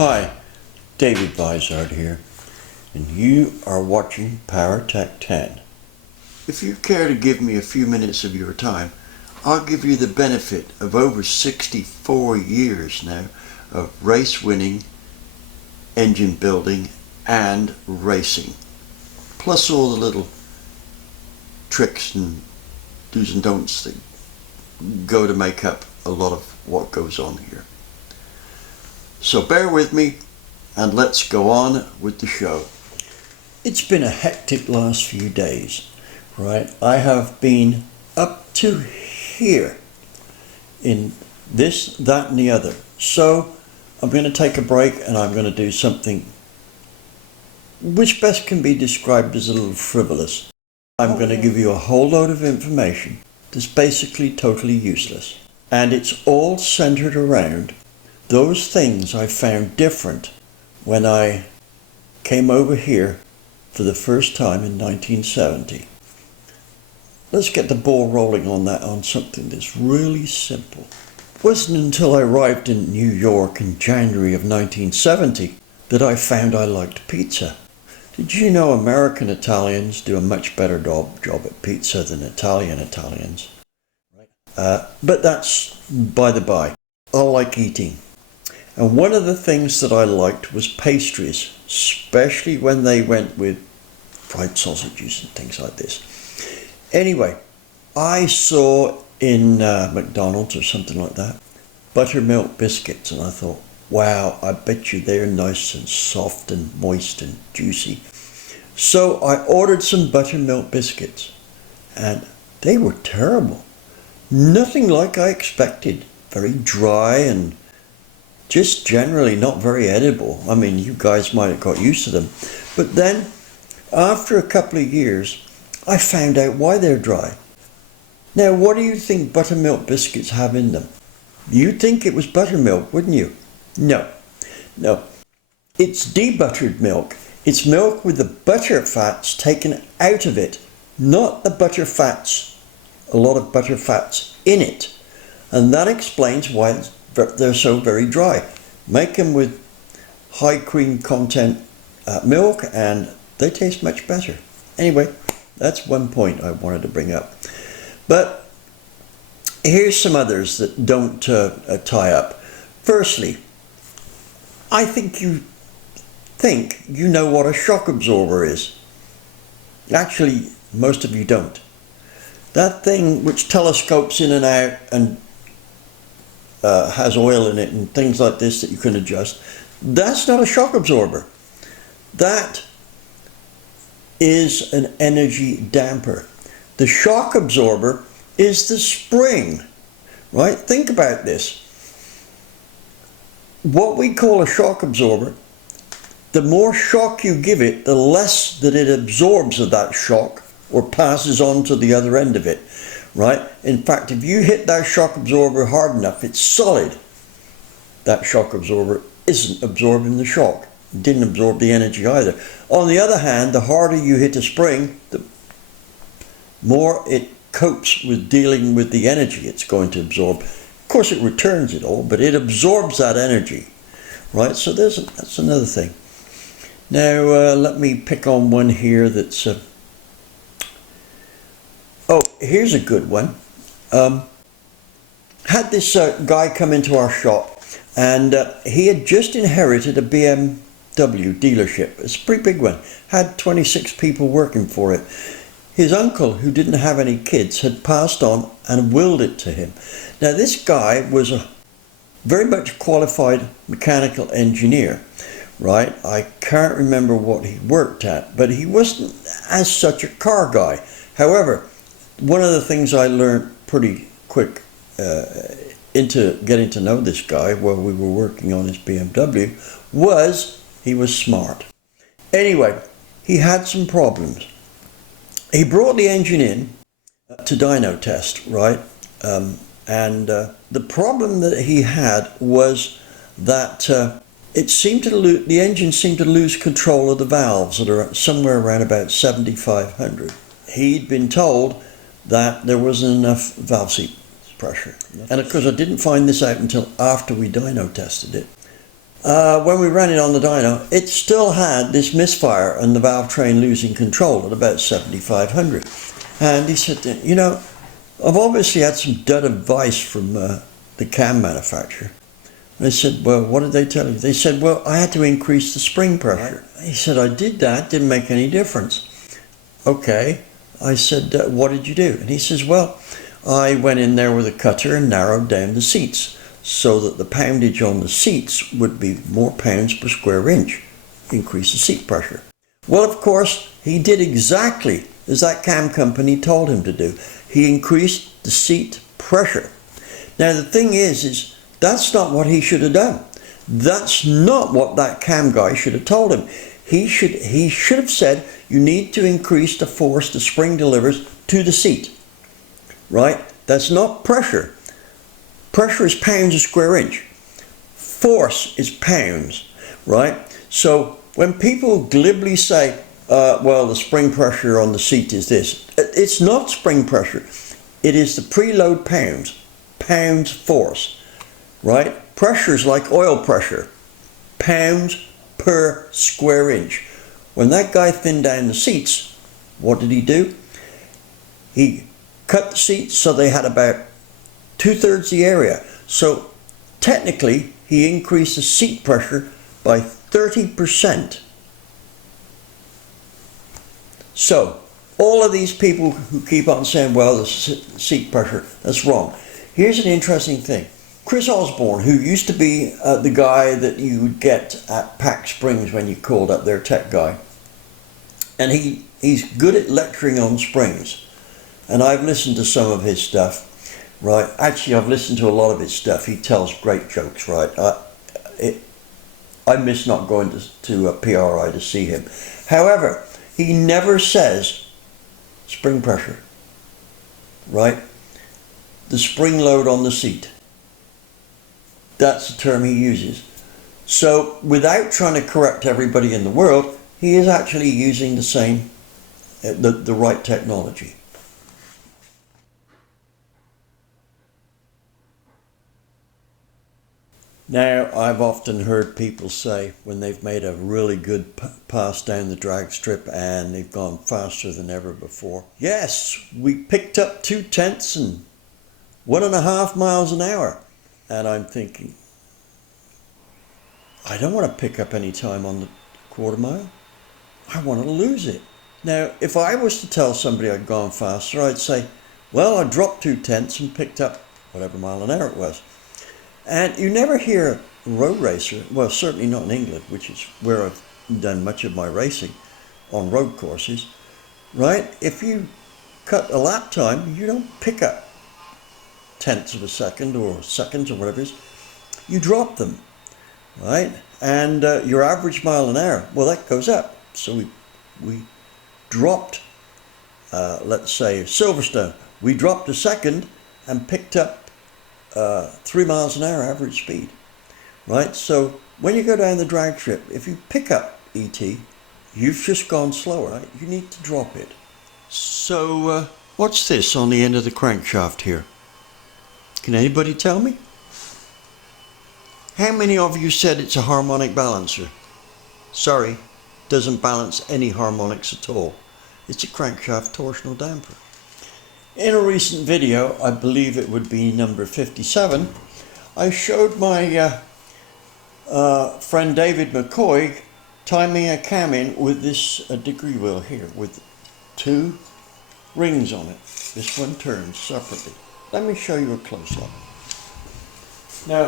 Hi, David Vizard here, and you are watching PowerTec 10. If you care to give me a few minutes of your time, I'll give you the benefit of over 64 years now of race winning, engine building and racing, plus all the little tricks and do's and don'ts that go to make up a lot of what goes on here. So bear with me and let's go on with the show. It's been a hectic last few days, right? I have been up to here in this, that and the other. So I'm going to take a break and I'm going to do something which best can be described as a little frivolous. I'm going to give you a whole load of information that's basically totally useless. And it's all centered around those things I found different when I came over here for the first time in 1970. Let's get the ball rolling on that, on something that's really simple. It wasn't until I arrived in New York in January of 1970 that I found I liked pizza. Did you know American Italians do a much better job at pizza than Italians? But that's by the by. I like eating. And one of the things that I liked was pastries, especially when they went with fried sausages and things like this. Anyway, I saw in McDonald's or something like that, buttermilk biscuits, and I thought, wow, I bet you they're nice and soft and moist and juicy. So I ordered some buttermilk biscuits, and they were terrible. Nothing like I expected. Very dry and just generally not very edible. I mean, you guys might have got used to them. But then, after a couple of years, I found out why they're dry. Now, what do you think buttermilk biscuits have in them? You'd think it was buttermilk, wouldn't you? No. It's debuttered milk. It's milk with the butter fats taken out of it, not the butter fats, a lot of butter fats in it. And that explains why they're so very dry. Make them with high cream content milk and they taste much better. Anyway, that's one point I wanted to bring up. But here's some others that don't tie up. Firstly, I think you know what a shock absorber is. Actually, most of you don't. That thing which telescopes in and out and has oil in it and things like this that you can adjust, that's not a shock absorber. That is an energy damper. The shock absorber is the spring, right? Think about this. What we call a shock absorber, the more shock you give it, the less that it absorbs of that shock or passes on to the other end of it, right? In fact, if you hit that shock absorber hard enough, it's solid. That shock absorber isn't absorbing the shock. It didn't absorb the energy either. On the other hand, the harder you hit a spring, the more it copes with dealing with the energy it's going to absorb. Of course, it returns it all, but it absorbs that energy, right? So that's another thing. Now, let me pick on one here that's... Oh, here's a good one. Had this guy come into our shop, and he had just inherited a BMW dealership. It's a pretty big one. Had 26 people working for it. His uncle, who didn't have any kids, had passed on and willed it to him. Now, this guy was a very much qualified mechanical engineer, right? I can't remember what he worked at, but he wasn't as such a car guy. However, one of the things I learned pretty quick into getting to know this guy while we were working on his BMW was he was smart. Anyway, he had some problems. He brought the engine in to dyno test, right? And the problem that he had was that the engine seemed to lose control of the valves that are somewhere around about 7,500. He'd been told that there wasn't enough valve seat pressure. And of course I didn't find this out until after we dyno tested it. when we ran it on the dyno, it still had this misfire and the valve train losing control at about 7,500. And he said, you know, I've obviously had some dud advice from the cam manufacturer. And I said, well, what did they tell you? They said, well, I had to increase the spring pressure. He said, I did that, didn't make any difference. Okay. I said, what did you do? And he says, well, I went in there with a cutter and narrowed down the seats so that the poundage on the seats would be more pounds per square inch, increase the seat pressure. Well, of course, he did exactly as that cam company told him to do. He increased the seat pressure. Now, the thing is that's not what he should have done. That's not what that cam guy should have told him. He should have said, you need to increase the force the spring delivers to the seat, right? That's not pressure. Pressure is pounds a square inch. Force is pounds, right? So when people glibly say, well, the spring pressure on the seat is this, it's not spring pressure. It is the preload pounds force, right? Pressure is like oil pressure, pounds per square inch. When that guy thinned down the seats, what did he do? He cut the seats so they had about 2/3 the area. So technically, he increased the seat pressure by 30%. So all of these people who keep on saying, well, the seat pressure, that's wrong. Here's an interesting thing. Chris Osborne, who used to be the guy that you would get at Pack Springs when you called up their tech guy, and he's good at lecturing on springs, and I've listened to some of his stuff, right? Actually, I've listened to a lot of his stuff. He tells great jokes, right? I miss not going to PRI to see him. However, he never says spring pressure, right? The spring load on the seat. That's the term he uses. So without trying to correct everybody in the world, he is actually using the right technology. Now, I've often heard people say when they've made a really good pass down the drag strip and they've gone faster than ever before. Yes, we picked up 0.2 and 1.5 miles an hour. And I'm thinking, I don't want to pick up any time on the quarter mile. I want to lose it. Now, if I was to tell somebody I'd gone faster, I'd say, well, I dropped 0.2 and picked up whatever mile an hour it was. And you never hear a road racer, well, certainly not in England, which is where I've done much of my racing on road courses, right? If you cut a lap time, you don't pick up tenths of a second or seconds or whatever it is. You drop them, right? And your average mile an hour, well, that goes up. So we dropped, let's say, Silverstone. We dropped a second and picked up 3 miles an hour average speed, right? So when you go down the drag strip, if you pick up ET, you've just gone slower, right? You need to drop it. So what's this on the end of the crankshaft here? Can anybody tell me? How many of you said it's a harmonic balancer? Sorry, doesn't balance any harmonics at all. It's a crankshaft torsional damper. In a recent video, I believe it would be number 57, I showed my friend David McCoy timing a cam in with this degree wheel here with 2 rings on it. This one turns separately. Let me show you a close-up. Now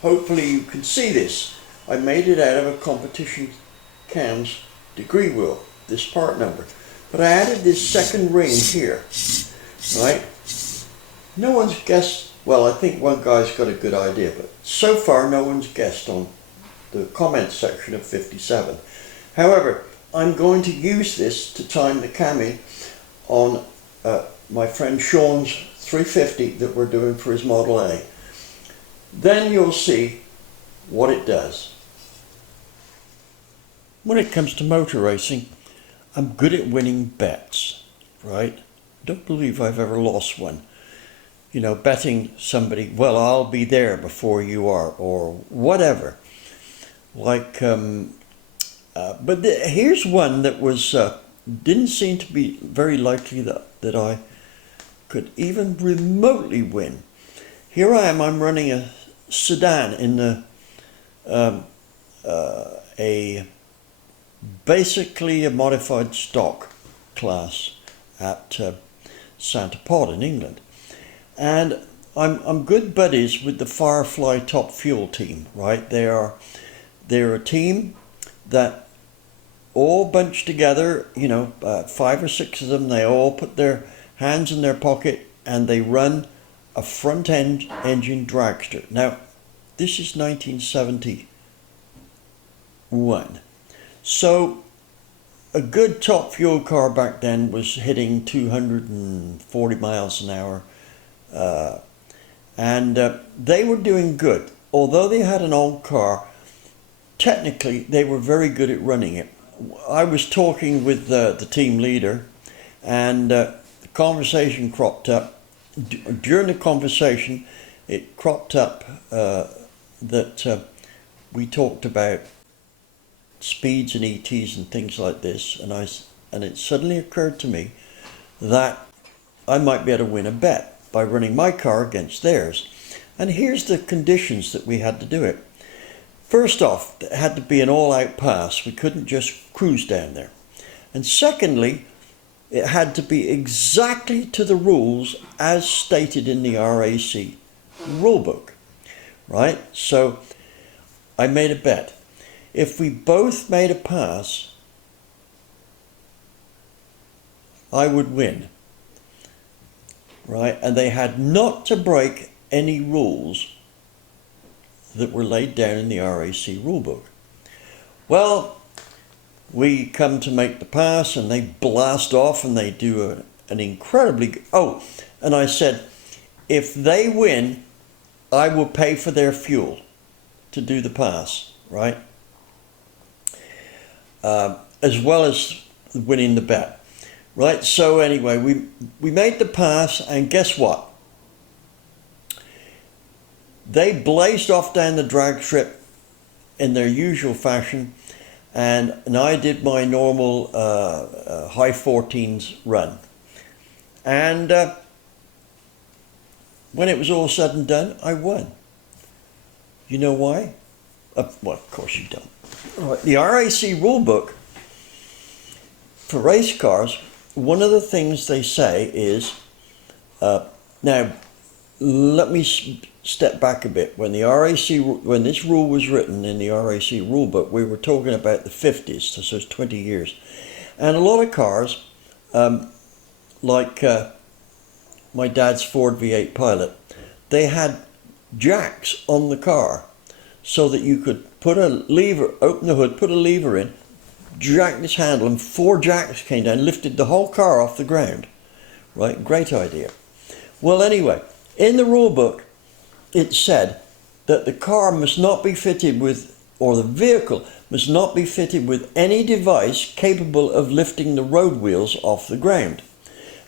hopefully you can see this. I made it out of a competition cam's degree wheel, this part number. But I added this second ring here, right? No one's guessed, well, I think one guy's got a good idea, but so far no one's guessed on the comments section of 57. However, I'm going to use this to time the cam in on my friend Sean's 350 that we're doing for his Model A. Then you'll see what it does. When it comes to motor racing, I'm good at winning bets, right? Don't believe I've ever lost one. You know, betting somebody, well, I'll be there before you are, or whatever. like, here's one that was didn't seem to be very likely that I could even remotely win. Here I am. I'm running a sedan in the basically a modified stock class at Santa Pod in England, and I'm good buddies with the Firefly Top Fuel team. Right, they're a team that all bunched together. You know, 5 or 6 of them. They all put their hands in their pocket and they run a front end engine dragster. Now, this is 1971. So a good top fuel car back then was hitting 240 miles an hour. And they were doing good. Although they had an old car, technically they were very good at running it. I was talking with the team leader, and the conversation cropped up. During the conversation, it cropped up that we talked about speeds and ETs and things like this, and it suddenly occurred to me that I might be able to win a bet by running my car against theirs. And here's the conditions that we had to do it. First off, it had to be an all-out pass. We couldn't just cruise down there. And secondly, it had to be exactly to the rules as stated in the RAC rulebook, right? So I made a bet. If we both made a pass, I would win, right? And they had not to break any rules that were laid down in the RAC rulebook. Well, we come to make the pass and they blast off and they do an incredibly... Oh, and I said, if they win, I will pay for their fuel to do the pass, right? As well as winning the bet, right? So anyway, we made the pass, and guess what? They blazed off down the drag strip in their usual fashion, and I did my normal high 14s run. And when it was all said and done, I won. You know why? Well, of course you don't. Right. The RAC rulebook for race cars, one of the things they say is, now let me step back a bit. When this rule was written in the RAC rulebook, we were talking about the 50s, so it's 20 years. And a lot of cars, like my dad's Ford V8 Pilot, they had jacks on the car so that you could put a lever, open the hood, put a lever in, jack this handle, and 4 jacks came down, lifted the whole car off the ground. Right, great idea. Well, anyway, in the rule book, it said that the car must not be fitted with, or the vehicle must not be fitted with any device capable of lifting the road wheels off the ground.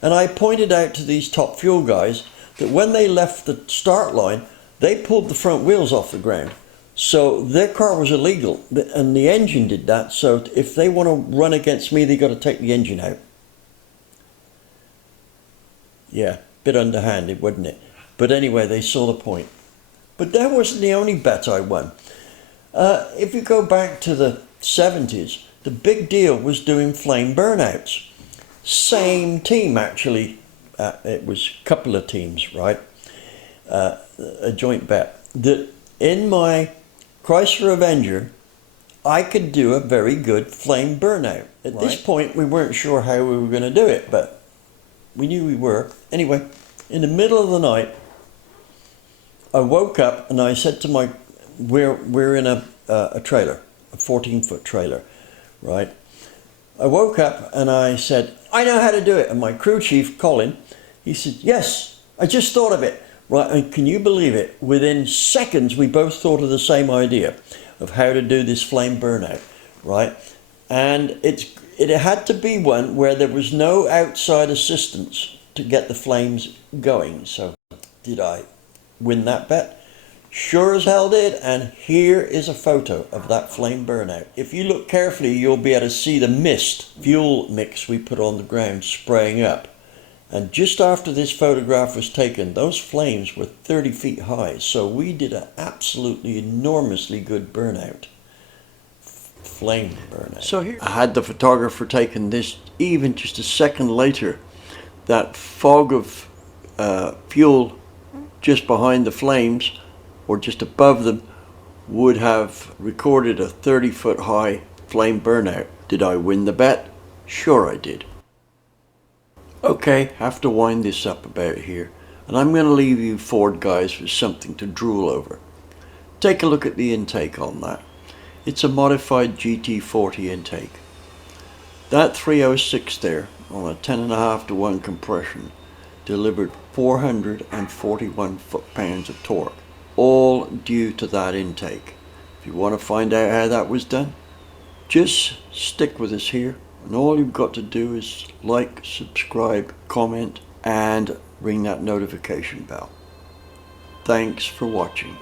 And I pointed out to these top fuel guys that when they left the start line, they pulled the front wheels off the ground. So their car was illegal, and the engine did that. So if they want to run against me, they got to take the engine out. Yeah, bit underhanded, wasn't it? But anyway, they saw the point. But that wasn't the only bet I won. If you go back to the 70s, the big deal was doing flame burnouts. Same team, actually. It was a couple of teams, right? A joint bet. That in my Chrysler Avenger, I could do a very good flame burnout. At this point, we weren't sure how we were going to do it, but we knew we were. Anyway, in the middle of the night, I woke up and I said to we're in a trailer, a 14-foot trailer, right? I woke up and I said, I know how to do it. And my crew chief, Colin, he said, yes, I just thought of it. Right, and can you believe it? Within seconds, we both thought of the same idea of how to do this flame burnout, right? And it had to be one where there was no outside assistance to get the flames going. So did I win that bet? Sure as hell did, and here is a photo of that flame burnout. If you look carefully, you'll be able to see the mist fuel mix we put on the ground spraying up. And just after this photograph was taken, those flames were 30 feet high, so we did an absolutely enormously good burnout. Flame burnout. So here I had the photographer taking this even just a second later. That fog of fuel just behind the flames, or just above them, would have recorded a 30-foot high flame burnout. Did I win the bet? Sure I did. Okay, have to wind this up about here, and I'm going to leave you Ford guys with something to drool over. Take a look at the intake on that. It's a modified GT40 intake. That 306 there on a 10.5 to 1 compression delivered 441 foot-pounds of torque, all due to that intake. If you want to find out how that was done, just stick with us here, and all you've got to do is like, subscribe, comment, and ring that notification bell. Thanks for watching.